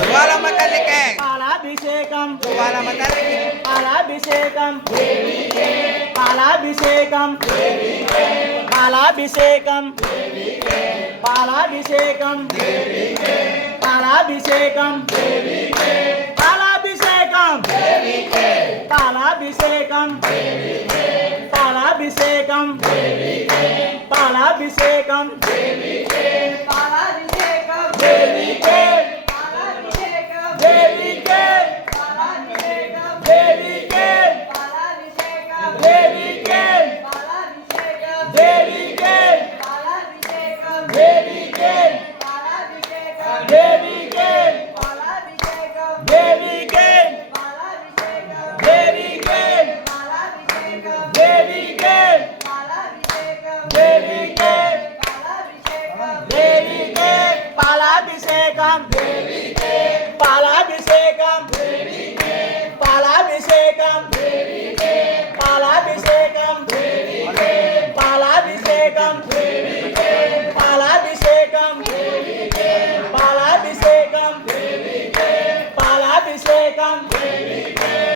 శుభాలమ్మ తల్లికే పాలాభిషేకం శుభాలమ్మ తల్లికి పాలాభిషేకం పాలాభిషేకం పాలాభిషేకం పాలాభిషేకం పాలాభిషేకం పాలాభిషేకం పాలాభిషేకం పాలాభిషేకం పాలాభిషేకం పాలాభిషేకం దేవికే